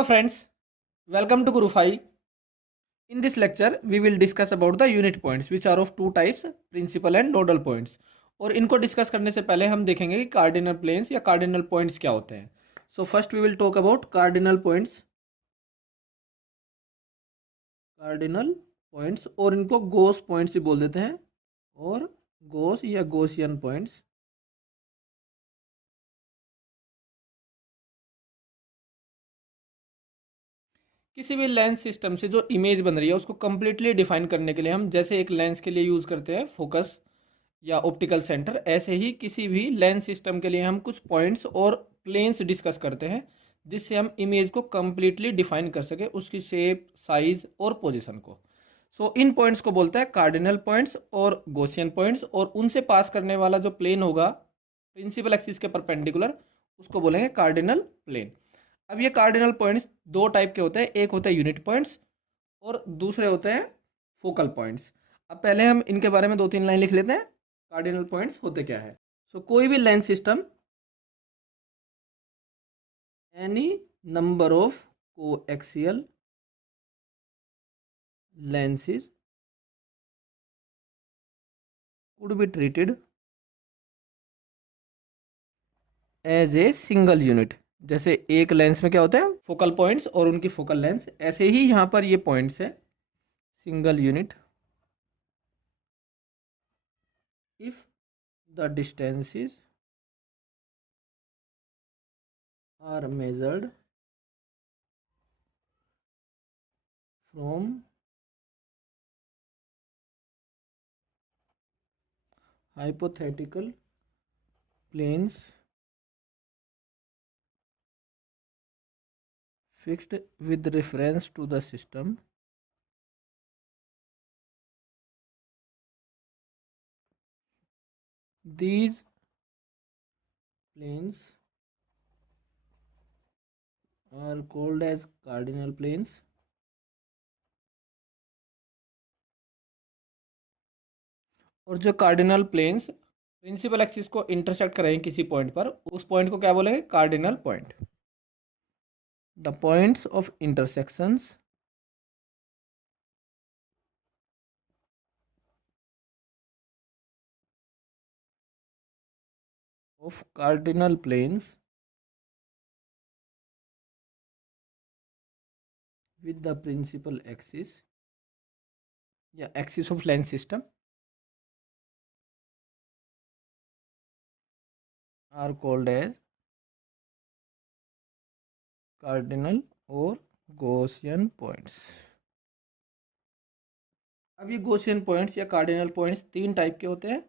Hello friends, welcome to Gurufai. In this lecture, we will discuss about the unit points which are of two types, principal and nodal points. और इनको discuss करने से पहले हम देखेंगे कि cardinal planes या कार्डिनल पॉइंट्स क्या होते हैं. So first we will talk about cardinal points. Cardinal points और इनको गोस पॉइंट्स भी बोल देते हैं और गोस या गोसियन पॉइंट्स. किसी भी लेंस सिस्टम से जो इमेज बन रही है उसको कम्प्लीटली डिफाइन करने के लिए हम जैसे एक लेंस के लिए यूज़ करते हैं फोकस या ऑप्टिकल सेंटर, ऐसे ही किसी भी लेंस सिस्टम के लिए हम कुछ पॉइंट्स और प्लेन्स डिस्कस करते हैं जिससे हम इमेज को कम्प्लीटली डिफाइन कर सके, उसकी शेप, साइज और पोजीशन को. सो इन पॉइंट्स को बोलता है कार्डिनल पॉइंट्स और गॉसियन पॉइंट्स, और उनसे पास करने वाला जो प्लेन होगा प्रिंसिपल एक्सिस के परपेंडिकुलर उसको बोलेंगे कार्डिनल प्लेन. अब ये कार्डिनल पॉइंट्स दो टाइप के होते हैं, एक होता है यूनिट पॉइंट्स और दूसरे होते हैं फोकल पॉइंट्स. अब पहले हम इनके बारे में 2-3 लाइन लिख लेते हैं. कार्डिनल पॉइंट्स होते क्या है. सो कोई भी lens system any number of coaxial lenses could be treated as a single unit. जैसे एक लेंस में क्या होता है फोकल पॉइंट्स और उनकी फोकल लेंस, ऐसे ही यहाँ पर ये पॉइंट्स है single unit if the distances are measured from hypothetical planes fixed with reference to the system. These planes are called as cardinal planes. और जो कार्डिनल प्लेन्स प्रिंसिपल एक्सिस को इंटरसेक्ट करेंगे किसी पॉइंट पर, उस पॉइंट को क्या बोलेंगे cardinal point. The points of intersections of cardinal planes with the principal axis या axis of lens system are called as cardinal और Gaussian points. अब ये Gaussian points या cardinal points तीन टाइप के होते हैं.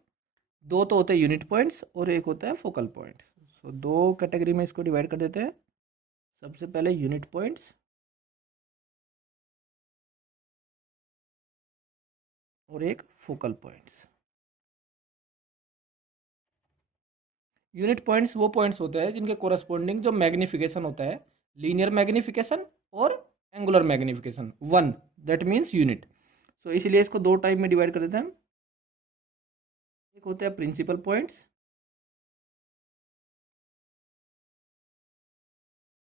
दो तो होते हैं यूनिट पॉइंट्स और एक होता है फोकल पॉइंट्स. सो दो कैटेगरी में इसको डिवाइड कर देते हैं. सबसे पहले यूनिट पॉइंट्स और एक फोकल पॉइंट्स. यूनिट पॉइंट्स वो पॉइंट्स होते हैं जिनके कोरस्पॉन्डिंग जो मैग्निफिकेशन होता है, लीनियर मैग्निफिकेशन और angular magnification, one, that means unit. So इसलिए इसको दो टाइप में डिवाइड कर देते हैं. एक होता है प्रिंसिपल पॉइंट्स,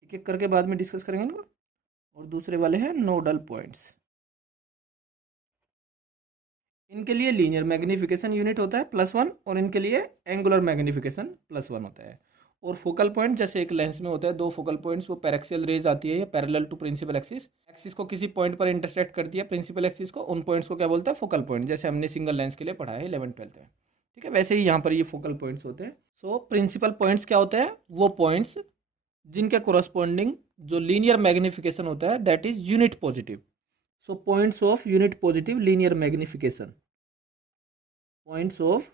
एक एक करके बाद में डिस्कस करेंगे उनको, और दूसरे वाले हैं नोडल पॉइंट्स. इनके लिए लीनियर मैग्निफिकेशन यूनिट होता है +1 और इनके लिए एंगुलर मैग्निफिकेशन +1 होता है. और फोकल पॉइंट जैसे एक लेंस में होता है दो फोकल पॉइंट्स, वो पैरेक्सियल रेज आती है या parallel to principal axis, axis को किसी पॉइंट पर इंटरसेक्ट करती है प्रिंसिपल एक्सिस को, उन पॉइंट्स को क्या बोलते हैं फोकल पॉइंट, जैसे हमने सिंगल लेंस के लिए पढ़ा है 11th-12th में. ठीक है, वैसे ही यहाँ पर ये फोकल पॉइंट्स होते हैं. सो प्रिंसिपल पॉइंट्स क्या होते हैं, वो पॉइंट्स जिनके कोरस्पॉन्डिंग जो लीनियर मैग्निफिकेशन होता है that is unit positive. So points of unit positive linear magnification, points of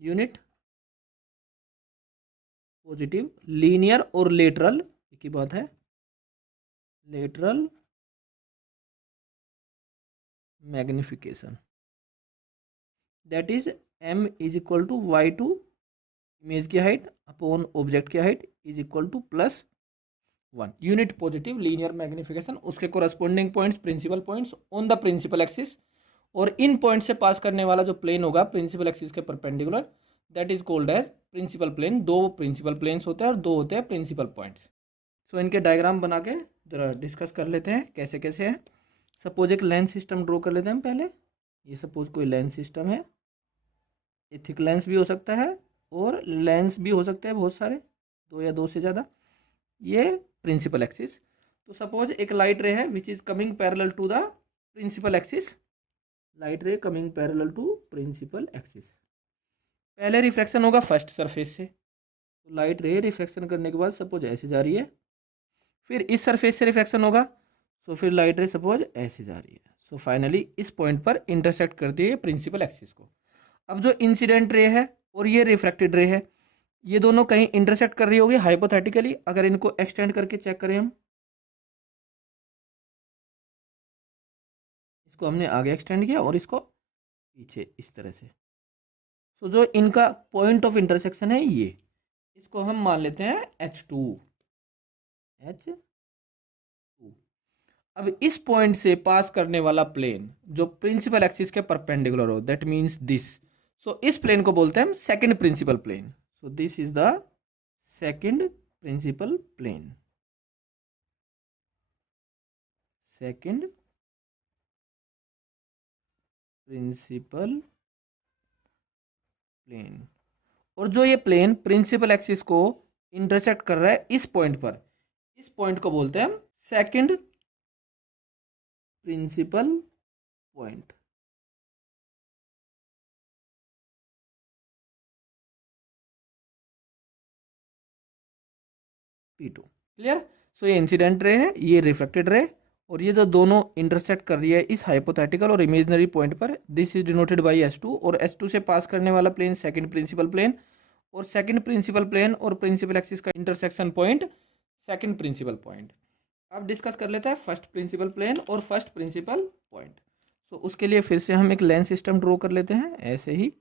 unit positive linear और लेटरल, एक ही बात है, lateral magnification, that is m is equal to y2 image की हाइट अपॉन ऑब्जेक्ट की height is equal to +1. Unit positive linear magnification, उसके corresponding points principal points on the principal axis, और इन पॉइंट से पास करने वाला जो plane होगा प्रिंसिपल एक्सिस के perpendicular that is called as principal plane. दो प्रिंसिपल प्लेन्स होते हैं और दो होते हैं प्रिंसिपल पॉइंट्स. सो इनके डायग्राम बना के ज़रा डिस्कस कर लेते हैं कैसे कैसे है। सपोज एक लेंस सिस्टम ड्रॉ कर लेते हैं हम पहले। ये सपोज कोई लेंस सिस्टम है, ये थिक लेंस भी हो सकता है और लेंस भी हो सकते हैं बहुत सारे, दो या दो से ज़्यादा। ये प्रिंसिपल एक्सिस। तो सपोज एक लाइट रे है which is coming parallel to the principal axis. Light ray coming parallel to principal axis. पहले रिफ्रैक्शन होगा फर्स्ट सरफेस से, तो लाइट रे रिफ्रैक्शन करने के बाद सपोज ऐसे जा रही है, फिर इस सरफेस से रिफ्रैक्शन होगा, तो फिर लाइट रे सपोज ऐसे जा रही है, सो फाइनली इस पॉइंट पर इंटरसेक्ट करती है प्रिंसिपल एक्सिस को। अब जो इंसिडेंट रे है और ये रिफ्रैक्टेड रे है, ये दोनों कहीं इंटरसेक्ट कर रही होगी हाइपोथेटिकली। अगर इनको एक्सटेंड करके चेक करें हम, इसको हमने आगे एक्सटेंड किया और इसको पीछे इस तरह से, तो जो इनका पॉइंट ऑफ इंटरसेक्शन है ये, इसको हम मान लेते हैं H2। अब इस पॉइंट से पास करने वाला प्लेन जो प्रिंसिपल एक्सिस के परपेंडिकुलर हो, दैट मींस दिस, सो इस प्लेन को बोलते हैं हम second principal plane. So this is the second principal plane. Second principal plane. और जो ये प्लेन प्रिंसिपल एक्सिस को इंटरसेक्ट कर रहा है इस पॉइंट पर, इस पॉइंट को बोलते हैं हम second principal point. P2 clear. So ये इंसिडेंट रे है, ये रिफ्लेक्टेड रे, और ये जो दोनों इंटरसेक्ट कर रही है इस हाइपोथेटिकल और इमेजिनरी पॉइंट पर, this is denoted by S2। और S2 से पास करने वाला प्लेन सेकंड प्रिंसिपल प्लेन, और सेकंड प्रिंसिपल प्लेन और प्रिंसिपल एक्सिस का intersection point second principal point. अब डिस्कस कर लेते हैं फर्स्ट प्रिंसिपल प्लेन और फर्स्ट प्रिंसिपल पॉइंट। सो उसके लिए फिर से हम एक लेंस सिस्टम ड्रॉ कर लेते हैं ऐसे ही।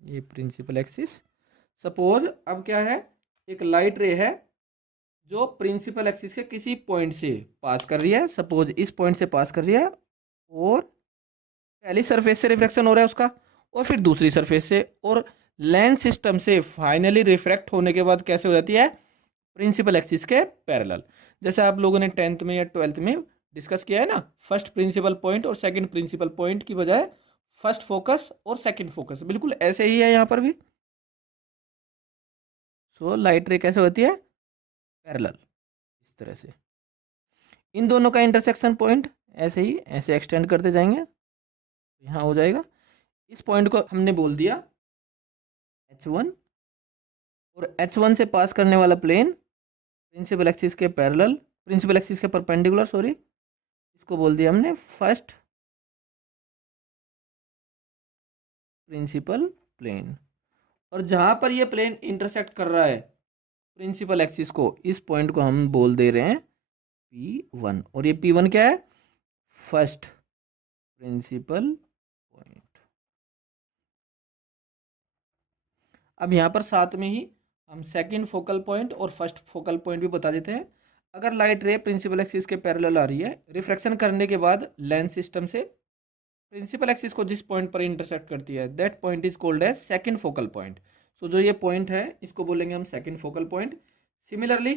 ये प्रिंसिपल एक्सिस। सपोज अब क्या है, एक लाइट रे है जो प्रिंसिपल एक्सिस के किसी पॉइंट से पास कर रही है, सपोज इस पॉइंट से पास कर रही है, और पहली सरफेस से रिफ्रैक्शन हो रहा है उसका, और फिर दूसरी सरफेस से, और लेंस सिस्टम से फाइनली रिफ्रैक्ट होने के बाद कैसे हो जाती है, प्रिंसिपल एक्सिस के पैरेलल। जैसे आप लोगों ने 10th में या 12th में डिस्कस किया है ना, फर्स्ट प्रिंसिपल पॉइंट और सेकंड प्रिंसिपल पॉइंट की बजाय फर्स्ट फोकस और सेकंड फोकस, बिल्कुल ऐसे ही है यहाँ पर भी। सो लाइट रे कैसे होती है, पैरेलल, इस तरह से। इन दोनों का इंटरसेक्शन पॉइंट ऐसे ही ऐसे एक्सटेंड करते जाएंगे, यहाँ हो जाएगा। इस पॉइंट को हमने बोल दिया H1, और H1 से पास करने वाला प्लेन प्रिंसिपल एक्सिस के पैरेलल, प्रिंसिपल एक्सिस के परपेंडिकुलर सॉरी, इसको बोल दिया हमने फर्स्ट प्रिंसिपल प्लेन। और जहां पर ये प्लेन इंटरसेक्ट कर रहा है प्रिंसिपल एक्सिस को, इस पॉइंट को हम बोल दे रहे हैं P1। और ये P1 क्या है, फर्स्ट प्रिंसिपल पॉइंट। अब यहाँ पर साथ में ही हम सेकंड फोकल पॉइंट और फर्स्ट फोकल पॉइंट भी बता देते हैं। अगर लाइट रे प्रिंसिपल एक्सिस के पैरेलल आ रही है, रिफ्रैक्शन करने के बाद लेंस सिस्टम से प्रिंसिपल एक्सिस को जिस पॉइंट पर इंटरसेक्ट करती है, that point is called as second focal point. So जो ये पॉइंट है इसको बोलेंगे हम सेकंड फोकल पॉइंट। सिमिलरली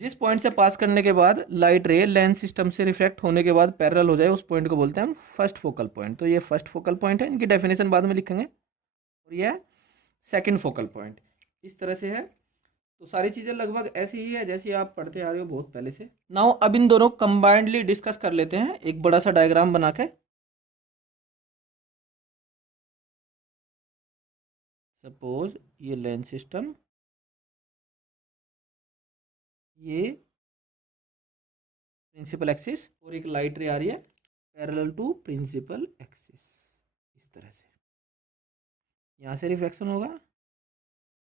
जिस पॉइंट से पास करने के बाद लाइट रे लेंस सिस्टम से रिफ्रैक्ट होने के बाद पैरेलल हो जाए, उस पॉइंट को बोलते हैं हम फर्स्ट फोकल पॉइंट। तो ये फर्स्ट फोकल पॉइंट है, इनकी डेफिनेशन बाद में लिखेंगे। और ये सेकंड फोकल पॉइंट, इस तरह से है। तो सारी चीज़ें लगभग ऐसी ही है जैसी आप पढ़ते आ रहे हो बहुत पहले से। नाउ अब इन दोनों कंबाइंडली डिस्कस कर लेते हैं एक बड़ा सा डायग्राम बना के। सपोज ये लेंस सिस्टम, ये प्रिंसिपल एक्सिस, और एक लाइट रे आ रही है पैरेलल टू प्रिंसिपल एक्सिस, इस तरह से। यहाँ से रिफ्लेक्शन होगा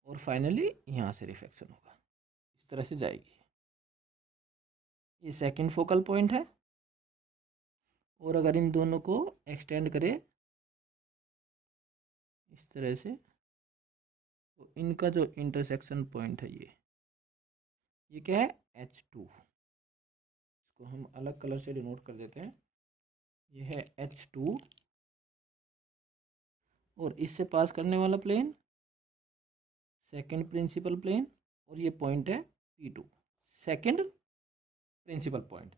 और फाइनली यहाँ से रिफ्लेक्शन होगा, इस तरह से जाएगी। ये सेकंड फोकल पॉइंट है। और अगर इन दोनों को एक्सटेंड करें इस तरह से, तो इनका जो इंटरसेक्शन पॉइंट है ये क्या है, H2। इसको हम अलग कलर से डिनोट कर देते हैं, ये है H2। और इससे पास करने वाला प्लेन सेकंड प्रिंसिपल प्लेन, और ये पॉइंट है P2, second principal point.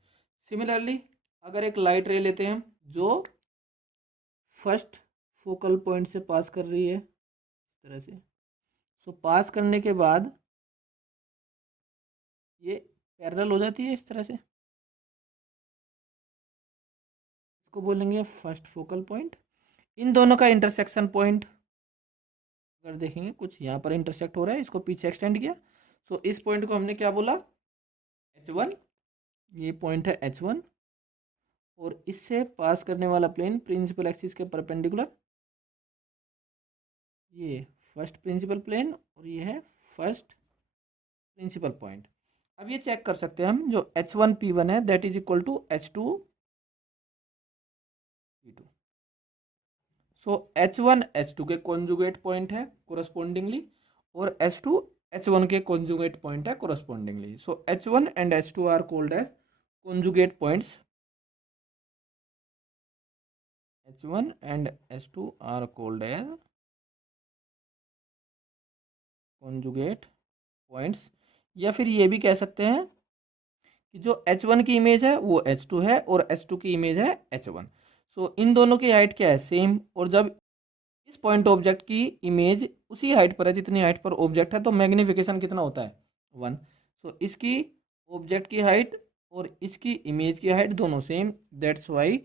Similarly अगर एक लाइट रे लेते हैं जो फर्स्ट फोकल पॉइंट से पास कर रही है इस तरह से, सो पास करने के बाद ये पैरेलल हो जाती है इस तरह से, इसको बोलेंगे फर्स्ट फोकल पॉइंट। इन दोनों का इंटरसेक्शन पॉइंट अगर देखेंगे कुछ यहाँ पर इंटरसेक्ट हो रहा है, इसको पीछे एक्सटेंड किया, सो इस पॉइंट को हमने क्या बोला, H1, ये पॉइंट है H1, और इससे पास करने वाला प्लेन प्रिंसिपल एक्सिस के परपेंडिकुलर, ये फर्स्ट प्रिंसिपल प्लेन और ये है फर्स्ट प्रिंसिपल पॉइंट। अब ये चेक कर सकते हैं हम, जो H1P1 है that is equal to H2P2। So H1 H2 के कॉन्जुगेट पॉइंट है कोरस्पोंडिंगली, और H2 H1 के कॉन्जुगेट पॉइंट है correspondingly. So H1 and H2 are called as conjugate points, H1 and H2 are called as conjugate points। या फिर ये भी कह सकते हैं कि जो H1 की इमेज है वो H2 है और H2 की इमेज है H1। सो इन दोनों की हाइट क्या है, सेम, और जब इस पॉइंट ऑब्जेक्ट की इमेज उसी हाइट पर है जितनी हाइट पर ऑब्जेक्ट है, तो मैग्निफिकेशन कितना होता है, 1। सो इसकी ऑब्जेक्ट की हाइट और इसकी इमेज की हाइट दोनों same, that's why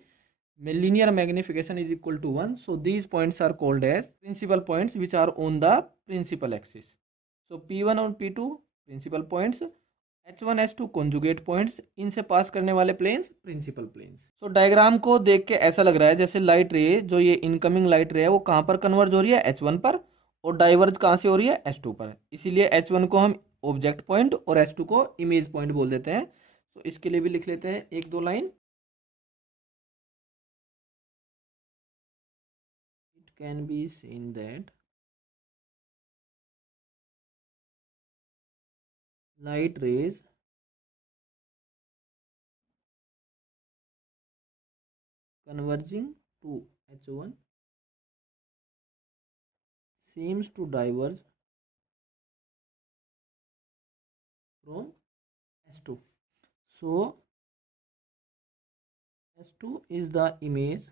linear magnification is equal to 1. So these points are called as principal points which are on the principal axis. So P1 और P2 principal points, H1 H2 conjugate points, इनसे पास करने वाले planes principal planes. सो diagram को देख के ऐसा लग रहा है जैसे लाइट रे, जो ये इनकमिंग लाइट रे है वो कहाँ पर कन्वर्ज हो रही है, H1 पर, और डाइवर्ज कहाँ से हो रही है, H2 पर। इसीलिए H1 को हम ऑब्जेक्ट पॉइंट और H2 को इमेज पॉइंट बोल देते हैं। तो इसके लिए भी लिख लेते हैं एक दो line. It can be seen that light rays converging to H1 seems to diverge from H2. So H2 is the image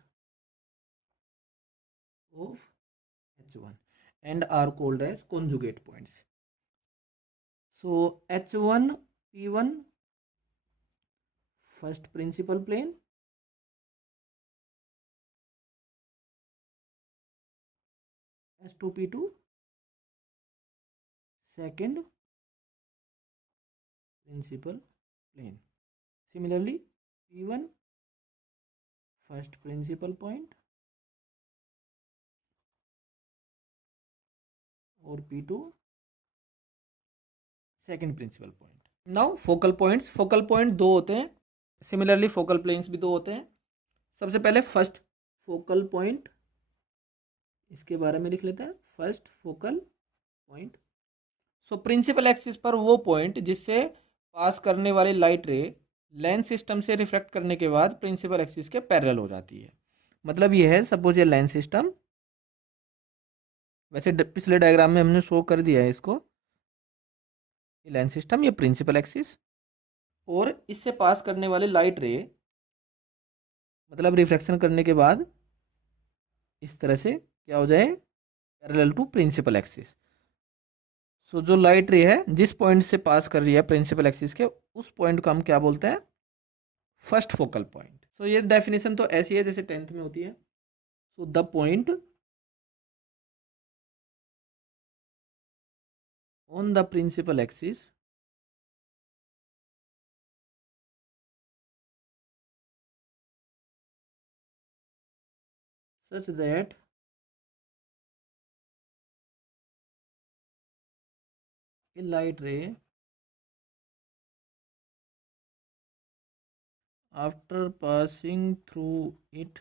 of H1 and are called as conjugate points. So H1 P1 first principal plane, H2 P2 second principal plane. Similarly P1 first principal point और P2 second principal point. Now focal points, focal point दो होते हैं, similarly focal planes भी दो होते हैं। सबसे पहले फर्स्ट फोकल पॉइंट, इसके बारे में लिख लेते हैं, first focal point. So principal axis पर वो पॉइंट जिससे पास करने वाली लाइट रे लेंस सिस्टम से रिफ्लेक्ट करने के बाद प्रिंसिपल एक्सिस के पैरेलल हो जाती है। मतलब ये है, सपोज ये लेंस सिस्टम, वैसे पिछले डायग्राम में हमने शो कर दिया है इसको, ये लेंस सिस्टम, ये प्रिंसिपल एक्सिस, और इससे पास करने वाली लाइट रे मतलब रिफ्लेक्शन करने के बाद इस तरह से क्या हो जाए, पैरेलल टू प्रिंसिपल एक्सिस। सो जो लाइट रे है जिस पॉइंट से पास कर रही है प्रिंसिपल एक्सिस के, उस पॉइंट को हम क्या बोलते हैं, फर्स्ट फोकल पॉइंट। सो ये डेफिनेशन तो ऐसी है जैसे 10th में होती है। So the point on the principal axis such that a light ray after passing through it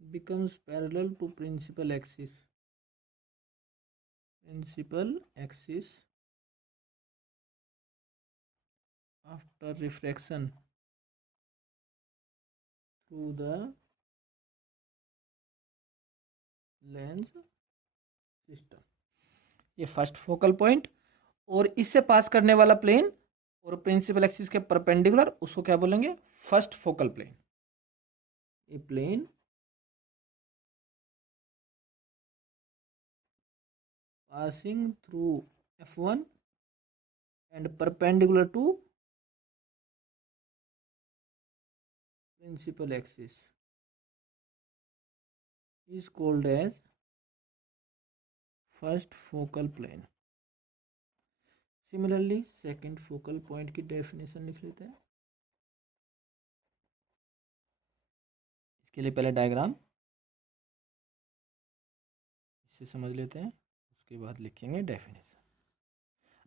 becomes parallel to principal axis after refraction through the lens system, ये first focal point, और इससे pass करने वाला plane और principal axis के perpendicular, उसको क्या बोलेंगे, first focal plane. A plane passing through F1 and perpendicular to principal axis is called as first focal plane. Similarly, second focal point की definition लिख लेते हैं। इसके लिए पहले डायग्राम इससे समझ लेते हैं, उसके बाद लिखेंगे डेफिनेशन।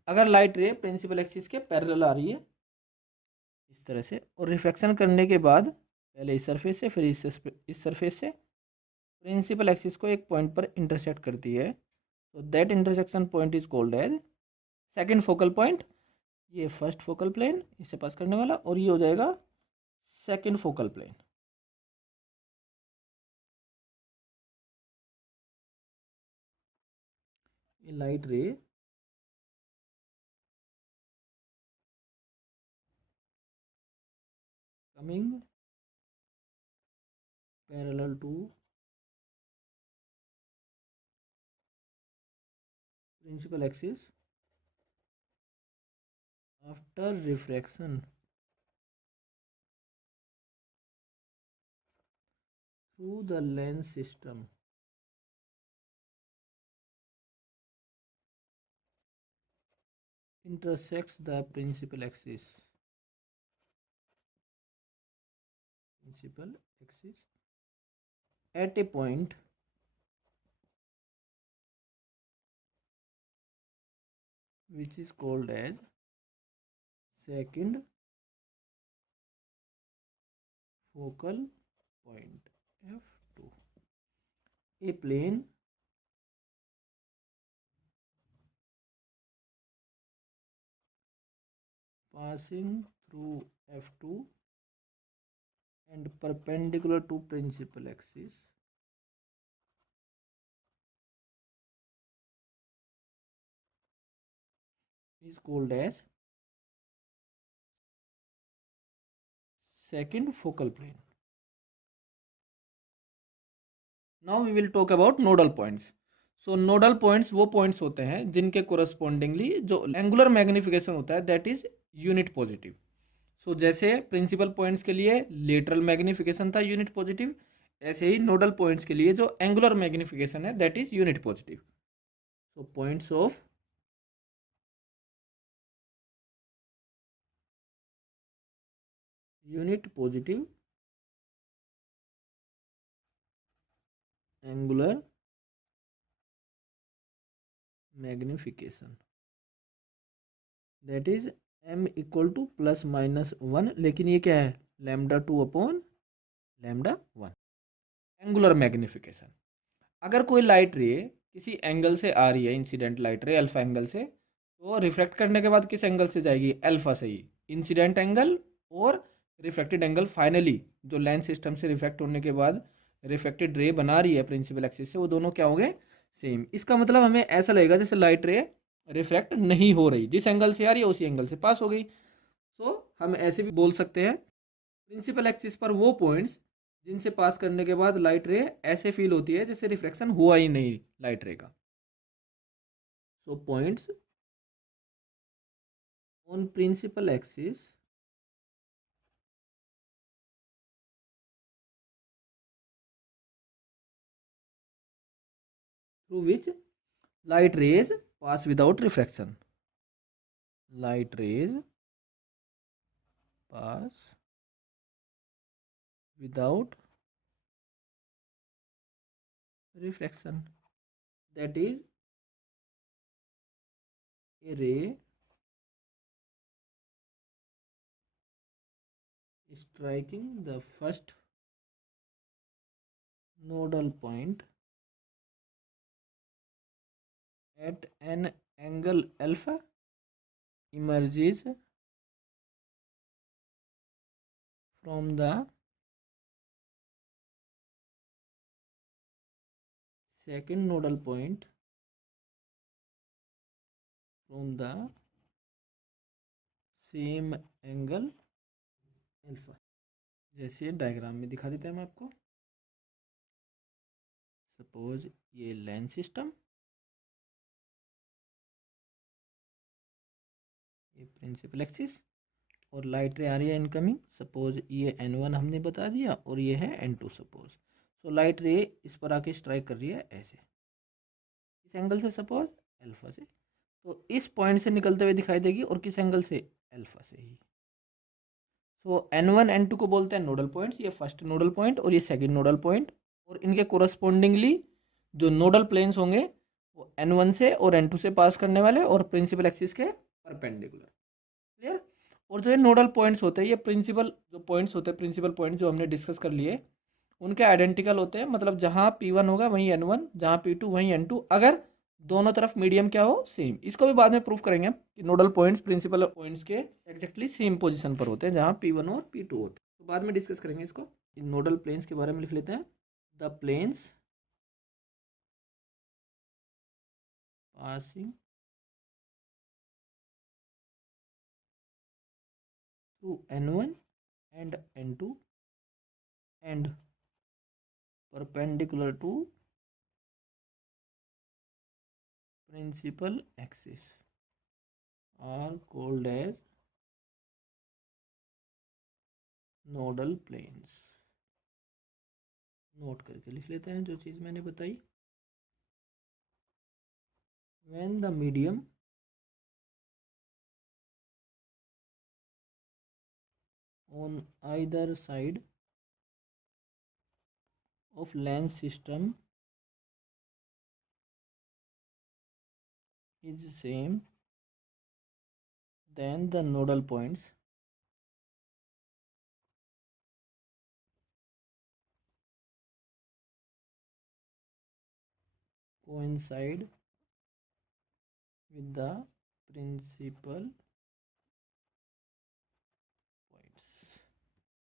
अगर लाइट रे प्रिंसिपल एक्सिस के पैरेलल आ रही है इस तरह से, और रिफ्लेक्शन करने के बाद पहले इस सरफेस से फिर इस सरफेस से प्रिंसिपल एक्सिस को एक पॉइंट पर इंटरसेक्ट करती है, तो that intersection point is called as second focal point. ये फर्स्ट फोकल प्लेन इससे पास करने वाला, और ये हो जाएगा सेकंड फोकल प्लेन। ये light ray coming parallel to principal axis after refraction through the lens system intersects the principal axis at a point which is called as second focal point F2. A plane passing through F2 and perpendicular to principal axis is called as second focal plane. Now we will talk about nodal points. So nodal points वो points होते हैं जिनके correspondingly जो angular magnification होता है that is unit positive. So जैसे principal points के लिए lateral magnification था unit positive, ऐसे ही nodal points के लिए जो angular magnification है that is unit positive. So points of unit positive angular magnification that is m equal to plus minus 1, लेकिन ये क्या है lambda 2 upon lambda 1 angular magnification. अगर कोई लाइट रे किसी एंगल से आ रही है, इंसिडेंट लाइट रे अल्फा एंगल से, तो रिफ्लेक्ट करने के बाद किस एंगल से जाएगी, अल्फा से ही। इंसिडेंट एंगल और रिफ्लेक्टेड एंगल फाइनली जो लेंस सिस्टम से रिफ्लेक्ट होने के बाद रिफ्लेक्टेड रे बना रही है प्रिंसिपल एक्सिस से, वो दोनों क्या होंगे, सेम। इसका मतलब हमें ऐसा लगेगा जैसे लाइट रे रिफ्लेक्ट नहीं हो रही, जिस एंगल से आ रही है उसी एंगल से पास हो गई। तो हम ऐसे भी बोल सकते हैं प्रिंसिपल एक्सिस पर वो पॉइंट्स जिनसे पास करने के बाद लाइट रे ऐसे फील होती है जैसे रिफ्लेक्शन हुआ ही नहीं लाइट रे का। So points on principal axis through which light rays pass without reflection, light rays pass without reflection, that is a ray striking the first nodal point at an angle alpha emerges from the second nodal point from the same angle alpha. जैसे diagram में दिखा देते हैं हम आपको। Suppose ये lens system, ये principal axis, और लाइट रे आ रही है इनकमिंग। सपोज ये n1 हमने बता दिया और ये है n2 सपोज। तो लाइट रे इस पर आके स्ट्राइक कर रही है ऐसे, इस एंगल से, सपोज अल्फा से। तो इस पॉइंट से निकलते हुए दिखाई देगी, और किस एंगल से, अल्फा से ही। सो n1 n2 को बोलते हैं नोडल पॉइंट्स। ये फर्स्ट नोडल पॉइंट और ये सेकंड नोडल पॉइंट, और इनके कोरस्पोंडिंगली जो नोडल प्लेन्स होंगे वो n1 से और n2 से पास करने वाले, और प्रिंसिपल एक्सिस के परपेंडिकुलर। क्लियर। और जो ये नोडल पॉइंट्स होते हैं, ये प्रिंसिपल जो पॉइंट्स होते हैं, प्रिंसिपल पॉइंट जो हमने डिस्कस कर लिए, उनके आइडेंटिकल होते हैं। मतलब जहाँ P1 होगा वहीं n1, जहाँ P2 वहीं n2, अगर दोनों तरफ मीडियम क्या हो, सेम। इसको भी बाद में प्रूफ करेंगे हम कि नोडल पॉइंट्स प्रिंसिपल पॉइंट्स के एक्जैक्टली सेम पोजीशन पर होते हैं जहाँ P1 और P2 होते हैं। तो बाद में डिस्कस करेंगे इसको। इन नोडल प्लेन्स के बारे में लिख लेते हैं। The planes passing through n1 and n2 and perpendicular to principal axis are called as nodal planes. Note करके लिख लेते हैं जो चीज़ मैंने बताई। when the medium on either side of lens system is same, then the nodal points coincide with the principal points.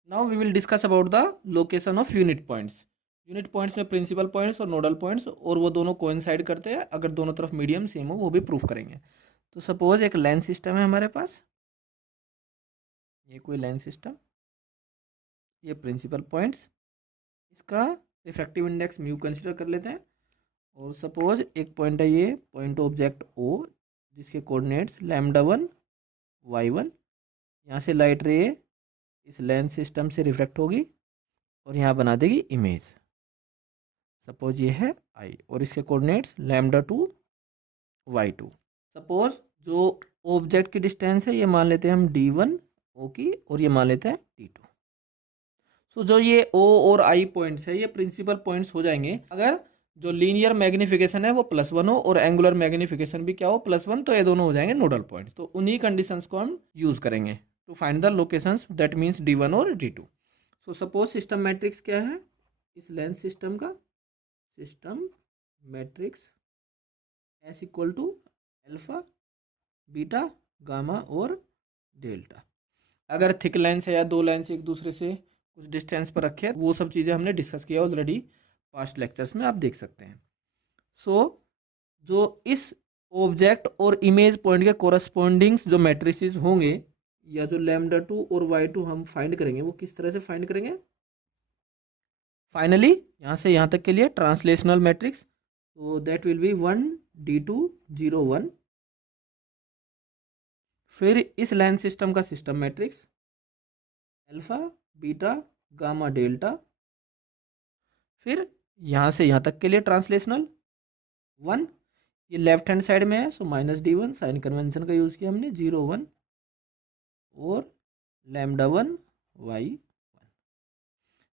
Now we will discuss about the location of unit points. Unit points में principal points और nodal points, और वो दोनों coincide करते हैं अगर दोनों तरफ मीडियम सेम हो, वो भी प्रूफ करेंगे। तो सपोज एक लेंस सिस्टम है हमारे पास, ये कोई लेंस सिस्टम, ये प्रिंसिपल पॉइंट्स, इसका रिफ्रैक्टिव इंडेक्स म्यू कंसिडर कर लेते हैं। और सपोज एक पॉइंट है, ये पॉइंट ऑब्जेक्ट ओ, जिसके कोऑर्डिनेट्स λ1 y1। यहाँ से लाइट रे इस लेंस सिस्टम से रिफ्लेक्ट होगी और यहाँ बना देगी इमेज। सपोज ये है आई, और इसके कोऑर्डिनेट्स λ2 y2। सपोज जो ऑब्जेक्ट की डिस्टेंस है ये मान लेते हैं हम d1 ओ की, और ये मान लेते हैं d2। सो जो ये ओ और आई पॉइंट्स है, ये प्रिंसिपल पॉइंट्स हो जाएंगे अगर जो लीनियर मैग्निफिकेशन है वो +1 हो और एंगुलर मैग्निफिकेशन भी क्या हो, +1। तो ये दोनों हो जाएंगे नोडल पॉइंट। तो उन्हीं कंडीशंस को हम यूज करेंगे to find the locations, that means d1 और d2। So suppose system matrix क्या है इस लेंस सिस्टम का, system matrix S equal to alpha, beta, gamma और डेल्टा। अगर थिक लेंस है या दो लेंस एक दूसरे से कुछ डिस्टेंस पर रखे, वो सब चीज़ें हमने डिस्कस किया ऑलरेडी पास्ट लेक्चर्स में, आप देख सकते हैं। सो जो इस ऑब्जेक्ट और इमेज पॉइंट के कोरस्पॉन्डिंग्स जो मैट्रिसेस होंगे, या जो λ2 और y2 हम फाइंड करेंगे, वो किस तरह से फाइंड करेंगे। फाइनली यहाँ से यहाँ तक के लिए ट्रांसलेशनल मैट्रिक्स, तो दैट विल बी 1 d2 0 1। फिर इस लेंस सिस्टम का system matrix alpha, beta, gamma, delta. फिर यहाँ से यहाँ तक के लिए ट्रांसलेशनल 1, ये लेफ्ट हैंड साइड में है सो -d1, साइन कन्वेंशन का यूज़ किया हमने, 0 1 और λ1 y1।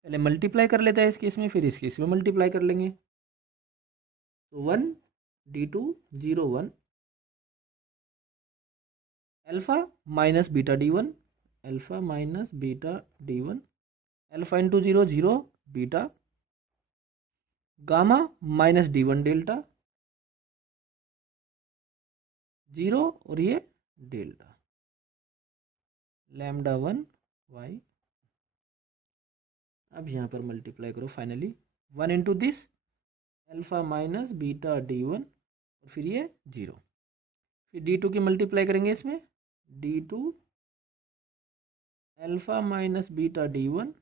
पहले मल्टीप्लाई कर लेते हैं इस केस में, फिर इस केस में मल्टीप्लाई कर लेंगे। तो 1 d2 0 1 alpha minus beta d1, alpha minus beta d1, alpha into 0 0 beta, gamma minus d1 delta 0, और ये डेल्टा λ1 y। अब यहाँ पर मल्टीप्लाई करो, finally 1 into this alpha minus beta D1 और फिर ये 0, फिर D2 की मल्टीप्लाई करेंगे इसमें, D2 alpha minus beta D1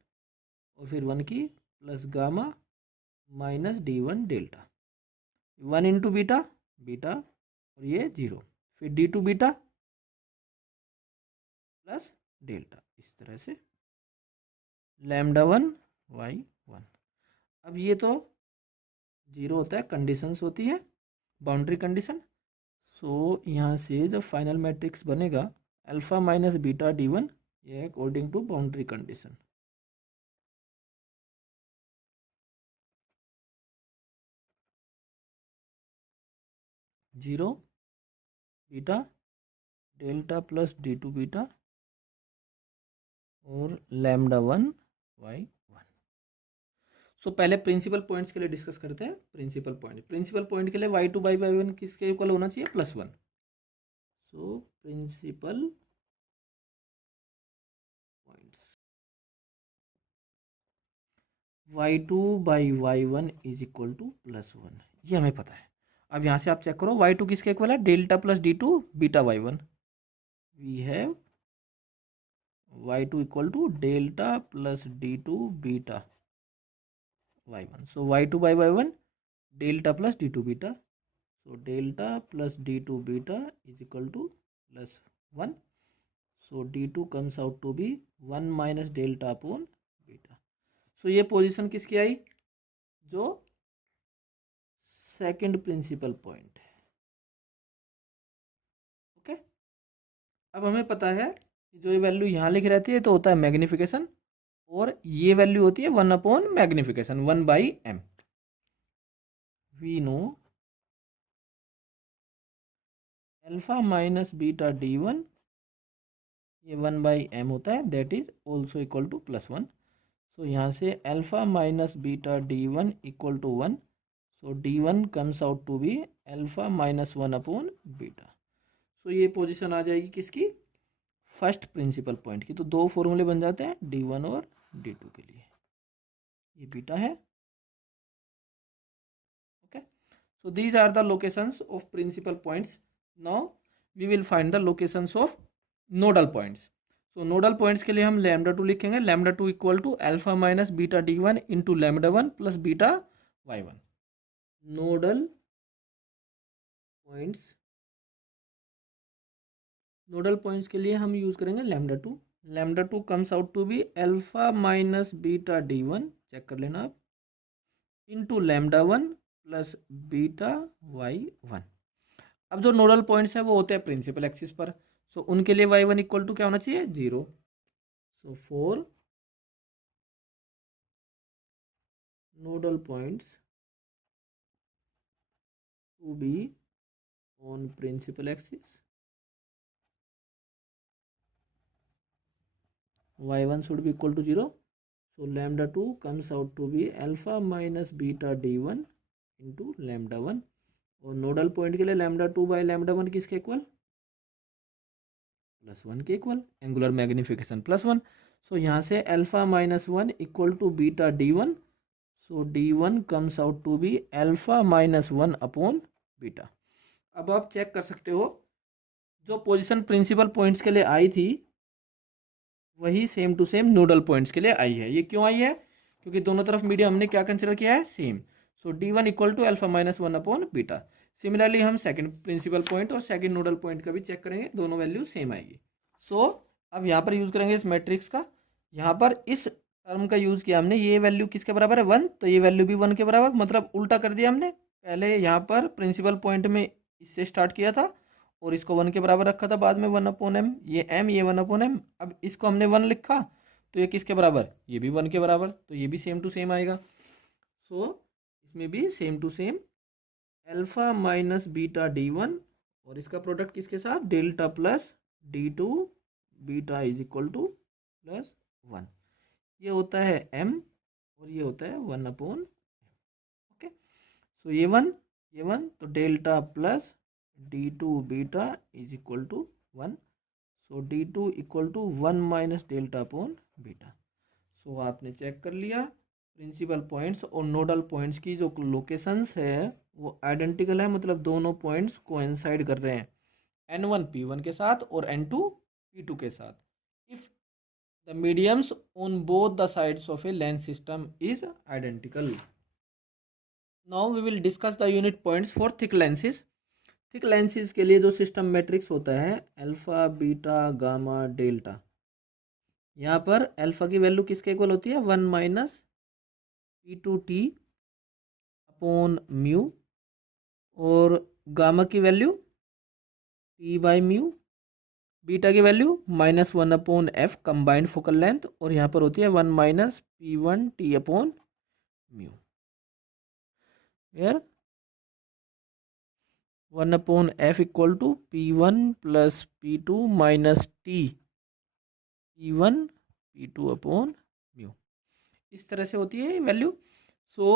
और फिर 1 की plus gamma minus D1 delta, 1 into beta beta और ये 0, फिर D2 बीटा प्लस डेल्टा, इस तरह से λ1 y1। अब ये तो 0 होता है, कंडीशंस होती है, बाउंड्री कंडीशन। सो यहाँ से जब फाइनल मैट्रिक्स बनेगा अल्फा माइनस बीटा D1, ये according to boundary condition. Zero beta delta plus D2 beta और λ1 y1। सो पहले प्रिंसिपल पॉइंट्स के लिए डिस्कस करते हैं। प्रिंसिपल पॉइंट के लिए y2 बाई y1 किसके इक्वल होना चाहिए, +1। So principal points y2 by y1 is equal to +1, ये हमें पता है। अब यहाँ से आप चेक करो y2 किसके इक्वल है, delta plus D2 beta y1। We have y2 equal to delta plus D2 beta y1। So y2 by y1 delta plus D2 beta, so delta plus D2 beta is equal to +1, so D2 comes out to be 1 minus delta upon beta। so ये position किसकी आई, जो second principal point है। Okay, अब हमें पता है कि जो ये वैल्यू यहाँ लिख रहती है तो होता है मैग्निफिकेशन, और ये वैल्यू होती है 1 upon magnification, 1/m। We know alpha minus beta D1 ये 1/m होता है, that is also equal to +1। So यहाँ से alpha minus beta D1 equal to 1, so D1 comes out to be alpha minus 1 upon beta. So ये position आ जाएगी किसकी, first principal point की। तो दो फॉर्मूले बन जाते हैं D1 और D2 के लिए, ये बीटा है। Okay, so these are the locations of principal points. Now we will find the locations of nodal points. So nodal points के लिए हम λ2 लिखेंगे, λ2 equal to alpha minus beta D1 into λ1 plus beta y1। Nodal points के लिए हम use करेंगे λ2। λ2 comes out to be alpha minus beta D1, check कर लेना आप, इंटू λ1 प्लस बीटा y1। अब जो नोडल पॉइंट्स है वो होते हैं प्रिंसिपल एक्सिस पर, सो उनके लिए y1 इक्वल टू क्या होना चाहिए, 0। So for nodal points to be on principal axis, y1 should be equal to 0, so λ2 comes out to be alpha minus beta D1 into λ1। और नोडल पॉइंट के लिए λ2 by λ1 किसके इक्वल, +1 के equal, angular magnification +1। So यहाँ से alpha minus 1 equal to beta D1, so D1 comes out to be alpha minus 1 upon beta. अब आप check कर सकते हो, जो पोजीशन प्रिंसिपल पॉइंट्स के लिए आई थी वही same to same nodal points के लिए आई है। ये क्यों आई है, क्योंकि दोनों तरफ मीडियम हमने क्या कंसिडर किया है, same. So D1 equal to alpha minus 1 upon beta. Similarly हम सेकंड प्रिंसिपल पॉइंट और सेकंड नोडल पॉइंट का भी चेक करेंगे, दोनों वैल्यू सेम आएगी। सो अब यहाँ पर यूज करेंगे इस मैट्रिक्स का, यहाँ पर इस टर्म का यूज किया हमने, ये वैल्यू किसके बराबर है, 1, तो ये वैल्यू भी 1 के बराबर, मतलब उल्टा कर दिया हमने। पहले यहाँ पर प्रिंसिपल पॉइंट में इससे स्टार्ट किया था और इसको 1 के बराबर रखा था, बाद में 1/m, ये m, ये 1/m। अब इसको हमने 1 लिखा तो ये किसके बराबर, ये भी 1 के बराबर, तो ये भी सेम टू सेम आएगा। सो इसमें भी same to same alpha minus beta D1 और इसका प्रोडक्ट किसके साथ, delta plus D2 beta is equal to +1। ये होता है m और ये होता है 1/m। ओके, सो ये 1 तो delta plus D2 beta is equal to 1, so D2 equal to 1 minus delta upon beta. So आपने चेक कर लिया प्रिंसिपल पॉइंट्स और नोडल पॉइंट्स की जो लोकेशंस है वो आइडेंटिकल है, मतलब दोनों पॉइंट्स कोइंसाइड कर रहे हैं n1 p1 के साथ और n2 p2 के साथ, if the mediums on both the sides of a length system is identical. Now we will discuss the unit points for thick lenses. Thick lenses के लिए जो सिस्टम मैट्रिक्स होता है अल्फा बीटा गामा डेल्टा, यहाँ पर alpha की value किसके equal होती है 1 माइनस p2t अपॉन म्यू, और गामा की value p by mu, beta की value -1 upon F combined focal length, और यहाँ पर होती है 1 minus p1t upon mu, where 1 upon F equal to p1 plus p2 minus t p1 p2 upon mu. इस तरह से होती है value. So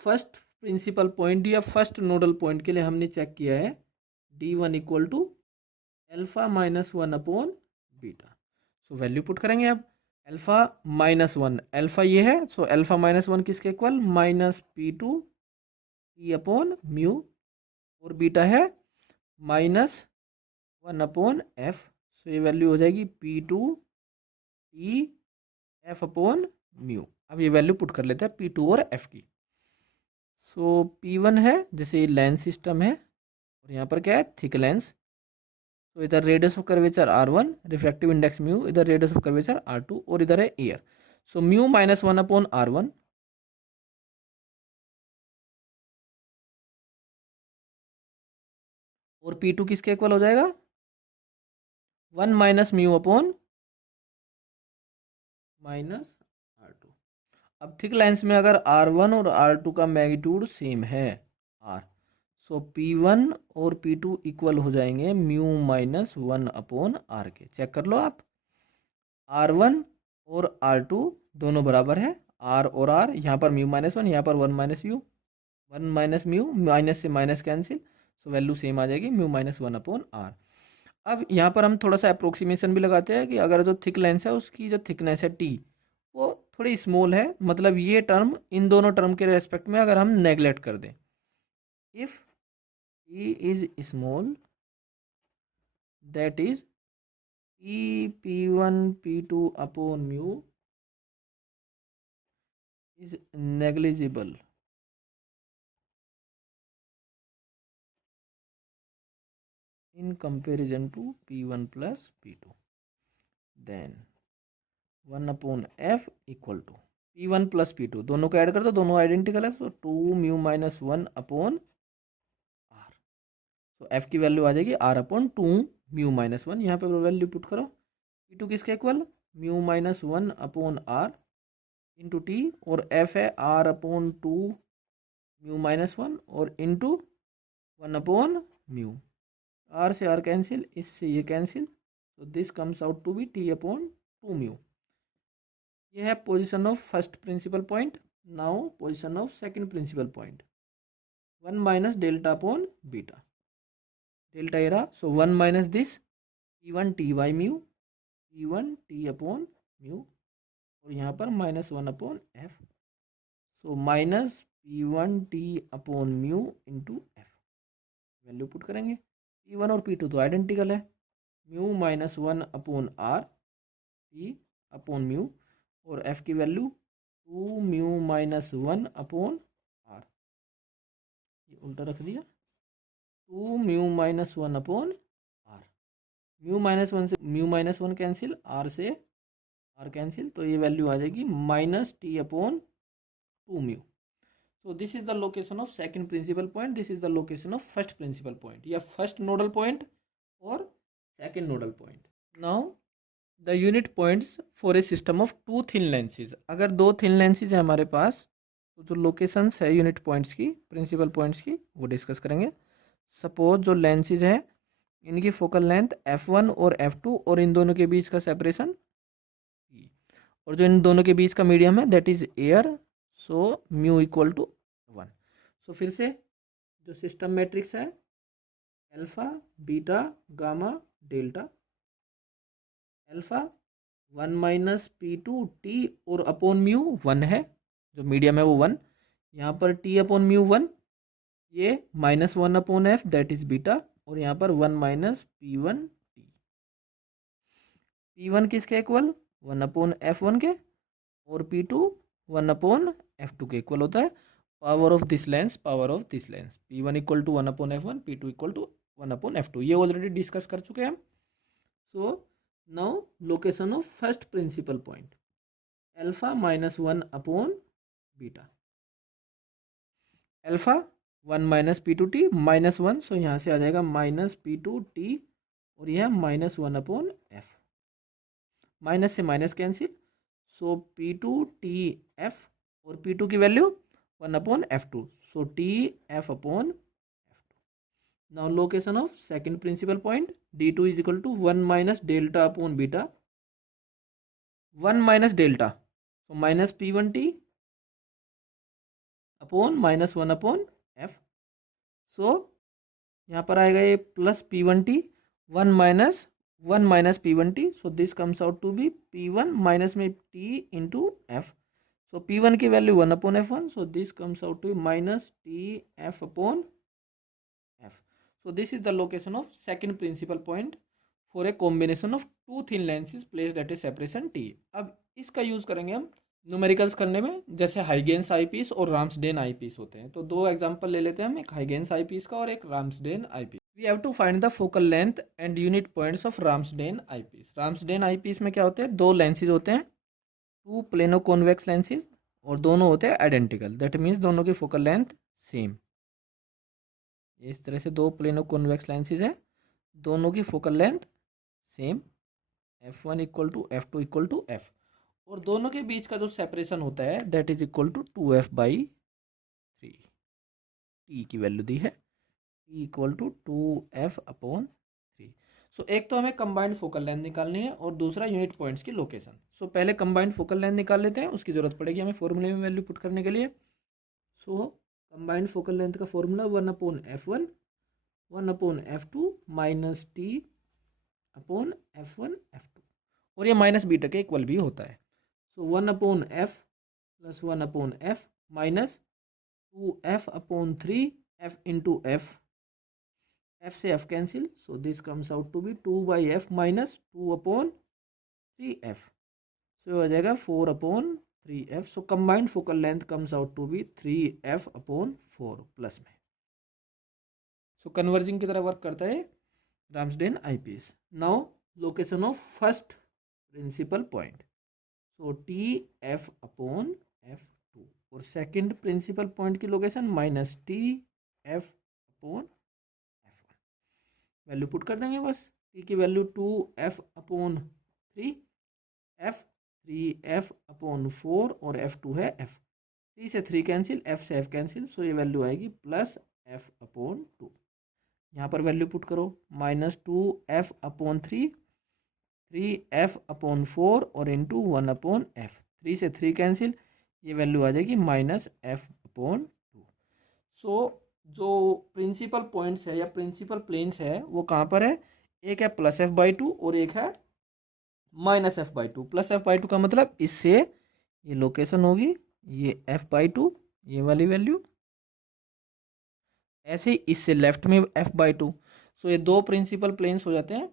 first principal point या फर्स्ट नोडल पॉइंट के लिए हमने चेक किया है d1 equal to alpha minus 1 upon beta. So value put करेंगे अब अल्फा -1, अल्फा ये है, सो अल्फा -1 किसके equal -p2 t upon mu, और बीटा है -1 अपॉन एफ, सो ये वैल्यू हो जाएगी p2 t f upon mu. अब ये वैल्यू पुट कर लेते हैं p2 और f की। सो p1 है, जैसे लेंस सिस्टम है और यहाँ पर क्या है थिक लेंस, तो इधर radius of curvature r1, refractive index mu, इधर रेडियस ऑफ कर्वेचर r2, और इधर है air. So mu -1 upon r1 और p2 किसके इक्वल हो जाएगा 1 माइनस म्यू अपॉन -r2। अब थिक लेंस में अगर r1 और r2 का मैग्नीट्यूड सेम है r, सो p1 और p2 इक्वल हो जाएंगे म्यू -1 अपॉन r के। चेक कर लो आप, r1 और r2 दोनों बराबर है, r और r, यहाँ पर म्यू -1, यहाँ पर 1 minus mu, 1 minus mu, minus से minus cancel, so value same आ जाएगी म्यू -1 अपॉन r। अब यहाँ पर हम थोड़ा सा अप्रोक्सीमेशन भी लगाते हैं कि अगर जो थिक लेंस है उसकी जो थिकनेस है t वो थोड़ी स्मॉल है, मतलब ये टर्म इन दोनों टर्म के रेस्पेक्ट में अगर हम नेग्लेक्ट कर दें, if t is small that is e p1 p2 upon mu is negligible in comparison to p1 plus p2, then 1 upon f equal to p1 plus p2 दोनों को add कर दो, दोनों आइडेंटिकल है, तो 2 म्यू -1 अपॉन r। तो f की value आ जाएगी r अपॉन 2 म्यू -1, यहाँ पे वैल्यू पुट करो, p2 किसके equal mu -1 upon r into t, और f है r अपॉन 2 म्यू -1 और इंटू 1 अपॉन म्यू, r से r कैंसिल, इससे ये कैंसिल, तो this comes out to be t upon 2 mu. ये है position of first principal point. Now position of second principal point 1 minus delta upon beta, delta ये रहा, so 1 minus this p1 t by mu, p1 t upon mu, और यहाँ पर -1 upon F, so minus p1 t upon mu into F. Value put करेंगे, p1 और p2 तो identical है, mu -1 upon r t upon mu, और f की value 2 mu -1 upon r, ये उल्टा रख दिया, 2 म्यू -1 अपॉन r, म्यू -1 से म्यू -1 कैंसिल, r से r कैंसिल, तो ये वैल्यू आ जाएगी -t upon 2 mu. So this is the location of second principal point, this is the location of first principal point, या first nodal point और second nodal point. Now the unit points for a system of two thin lenses, अगर दो thin lenses है हमारे पास, तो जो locations है unit points की, principal points की, वो डिस्कस करेंगे। सपोज जो lenses है इनकी फोकल लेंथ f1 और f2 और इन दोनों के बीच का सेपरेशन e, और जो इन दोनों के बीच का मीडियम है that is air, so mu equal to 1। So फिर से जो सिस्टम मैट्रिक्स है alpha beta gamma delta, alpha 1 minus p2 t और अपॉन म्यू 1 है जो मीडियम है वो 1, यहाँ पर टी अपॉन म्यू 1, ये -1 upon F that is beta, और यहाँ पर 1 minus P one T. P one किसके इक्वल? 1 अपॉन एफ वन के, और P two 1 upon F two के इक्वल होता है। Power of this lens, power of this lens, P one equal to 1 upon F one, P two equal to 1 upon F two, ये already discuss कर चुके हैं हम। So now location of first principal point, alpha -1 upon beta, alpha 1 minus P two T -1, so यहाँ से आ जाएगा minus P two T, और यह -1 अपॉन एफ, माइनस से minus cancel, so p two t f, और पी टू की value 1 upon F two, so t F upon F two. Now location of second principal point, d two is equal to 1 minus delta upon beta, 1 minus delta, तो minus P one t upon -1 upon F, so यहाँ पर आएगा ये plus p one t, 1 minus P one T, so this comes out to be P one minus में T into F, so P one की value 1 upon F one, so this comes out to minus T F upon F. So this is the location of second principal point for a combination of two thin lenses placed at a separation T. अब इसका use करेंगे हम numericals करने में, जैसे Huygens eyepiece और राम्सडेन eyepiece होते हैं। तो दो एग्जांपल ले लेते हैं हम, एक हाइगेंस आईपीस का और एक Ramsden eyepiece. We have to find the focal length and unit points of Ramsden eyepiece. Ramsden eyepiece में क्या होते हैं, दो लेंसेज होते हैं, टू प्लेनो कॉन्वेक्स लेंसेज, और दोनों होते हैं आइडेंटिकल, दैट मीन्स दोनों की फोकल लेंथ सेम। इस तरह से दो प्लेनो कॉन्वेक्स लेंसेज है, दोनों की focal length same, F one equal to F two equal to F, और दोनों के बीच का जो सेपरेशन होता है that is equal to 2f by 3। T की वैल्यू दी है, T equal to 2f upon 3। So एक तो हमें कंबाइंड फोकल लेंथ निकालनी है, और दूसरा यूनिट पॉइंट्स की लोकेशन। सो पहले कंबाइंड फोकल लेंथ निकाल लेते हैं, उसकी जरूरत पड़ेगी हमें फॉर्मूले में वैल्यू पुट करने के लिए। सो कंबाइंड फोकल लेंथ का formula 1 upon F one, 1 upon F two minus t upon F one f two, और ये माइनस बीटा के इक्वल भी होता है। So 1 upon f plus 1 upon f minus 2f upon 3f into f, f से f cancel, so this comes out to be 2 by f minus 2 upon 3f, so हो जाएगा 4 upon 3f। So combined focal length comes out to be 3f upon 4 plus में। So converging की तरह work करता है Ramsden eyepiece. Now location of first principal point, so t F upon F two, और second principal point की location minus T F upon F one. Value put कर देंगे बस, टी की value 2f upon 3, F 3f upon 4, और F two है F, 3 से 3 cancel, F से एफ कैंसिल, सो ये वैल्यू आएगी प्लस एफ अपॉन 2। यहाँ पर वैल्यू पुट करो, -2f अपॉन 3, 3f अपॉन 4, और इंटू 1 अपॉन एफ, 3 से 3 कैंसिल, ये वैल्यू आ जाएगी -f अपॉन 2। सो जो प्रिंसिपल पॉइंट्स है या प्रिंसिपल प्लेन्स है वो कहाँ पर है, एक है +f/2 और एक है -f/2। +f/2 का मतलब इससे ये लोकेशन होगी, ये f/2, ये वाली वैल्यू, ऐसे ही इससे लेफ्ट में f/2। सो ये दो प्रिंसिपल प्लेन्स हो जाते हैं।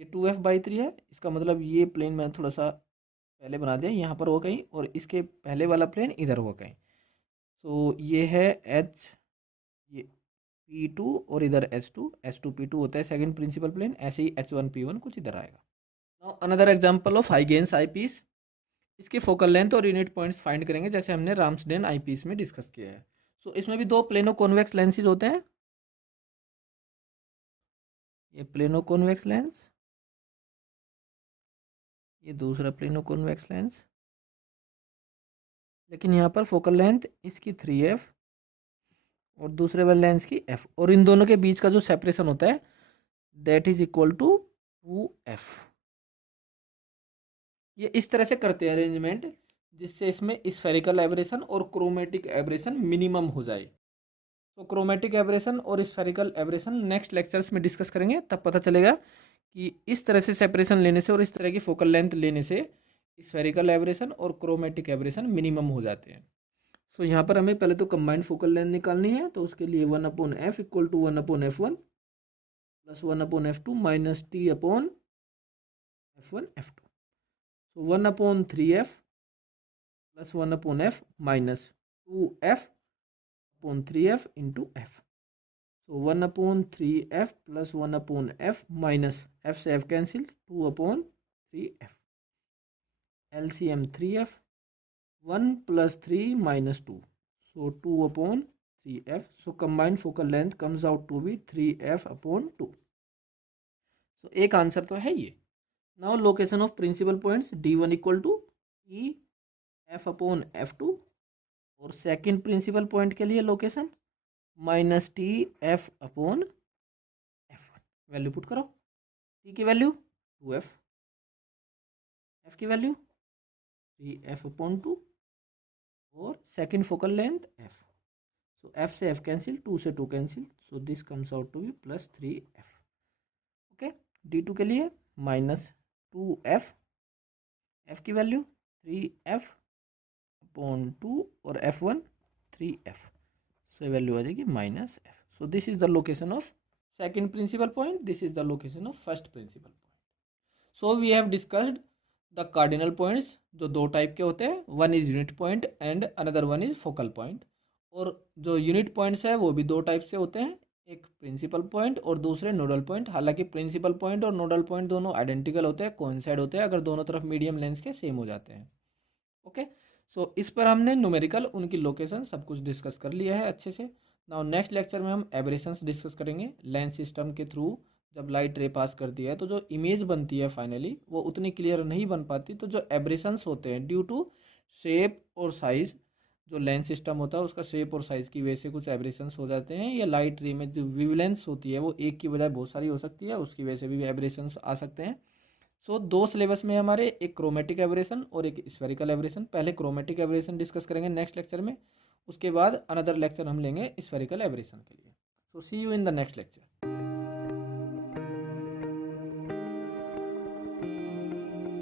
ये 2f/3 है, इसका मतलब ये प्लेन मैंने थोड़ा सा पहले बना दिया, यहाँ पर होगा कहीं, और इसके पहले वाला प्लेन इधर होगा कहीं। सो ये है h, ये P2, और इधर H2, H2P2 होता है सेकंड प्रिंसिपल प्लेन, ऐसे ही H1P1 कुछ इधर आएगा। Now another example of Huygens eyepiece, इसके फोकल लेंथ और यूनिट पॉइंट्स फाइंड करेंगे जैसे हमने राम्सडेन आईपीस में डिस्कस किया है। सो इसमें भी दो प्लेनो कॉन्वेक्स लेंसेज होते हैं, ये प्लेनो कॉन्वेक्स लेंस, ये दूसरा प्लेनो कॉन्वेक्स लेंस, लेकिन यहाँ पर फोकल लेंथ इसकी 3f और दूसरे वाले लेंस की f, और इन दोनों के बीच का जो सेपरेशन होता है that is equal to 2f। ये इस तरह से करते हैं अरेंजमेंट जिससे इसमें स्फेरिकल एब्रेशन और क्रोमेटिक एब्रेशन मिनिमम हो जाए। तो क्रोमेटिक एब्रेशन और स्फेरिकल एब्रेशन नेक्स्ट लेक्चर्स में डिस्कस करेंगे, तब पता चलेगा कि इस तरह से सेपरेशन लेने से और इस तरह की फोकल लेंथ लेने से स्फेरिकल एब्रेशन और क्रोमेटिक एब्रेशन मिनिमम हो जाते हैं। सो यहाँ पर हमें पहले तो कंबाइंड फोकल लेंथ निकालनी है, तो उसके लिए 1/f equal to 1/f1 plus 1/f2 minus t upon f1 f2। So 1/3f plus 1/f minus 2f upon 3f into f। So 1/3f plus 1/f minus f से f cancel 2/3f। LCM 3f 1 plus 3 minus 2, so 2/3f. So combined focal length comes out to be 3f upon 2. So एक answer तो है ये। Now location of principal points D1 equal to E f अपॉन f2 और second principal point के लिए location minus T f अपॉन f1। Value put करो, t की वैल्यू 2f, f की वैल्यू 3f अपॉन 2 और second focal length f। So f से f कैंसिल, 2 से 2 cancel, so this comes out to be plus 3f। Okay, D2 के लिए minus 2f, f की value 3f upon 2 और f1 3f, so value आ जाएगी minus f। So this is the location of second principal point, this is the location of first principal point. So we have discussed the cardinal points, जो दो type के होते हैं, one is unit point and another one is focal point. और जो unit points है वो भी दो टाइप से होते हैं, एक प्रिंसिपल पॉइंट और दूसरे नोडल पॉइंट। हालांकि प्रिंसिपल पॉइंट और नोडल पॉइंट दोनों आइडेंटिकल होते हैं, कोइंसाइड होते हैं अगर दोनों तरफ मीडियम लेंस के सेम हो जाते हैं। ओके, सो इस पर हमने न्यूमेरिकल उनकी लोकेशन सब कुछ डिस्कस कर लिया है अच्छे से। नाउ नेक्स्ट लेक्चर में हम एब्रेशंस डिस्कस करेंगे। लेंस सिस्टम के थ्रू जब लाइट रे पास करती है तो जो इमेज बनती है फाइनली वो उतनी क्लियर नहीं बन पाती, तो जो एब्रेशंस होते हैं ड्यू टू शेप और साइज, जो लेंस सिस्टम होता है उसका शेप और साइज की वजह से कुछ एब्रेशंस हो जाते हैं, या लाइट रे में जो वेवलेंथ होती है वो एक की बजाय बहुत सारी हो सकती है, उसकी वजह से भी एब्रेशंस आ सकते हैं। सो दो सिलेबस में हमारे, एक क्रोमेटिक एब्रेशन और एक स्फेरिकल एब्रेशन। पहले क्रोमेटिक एब्रेशन डिस्कस करेंगे नेक्स्ट लेक्चर में, उसके बाद अनदर लेक्चर हम लेंगे स्फेरिकल एब्रेशन के लिए। So see you in the next lecture.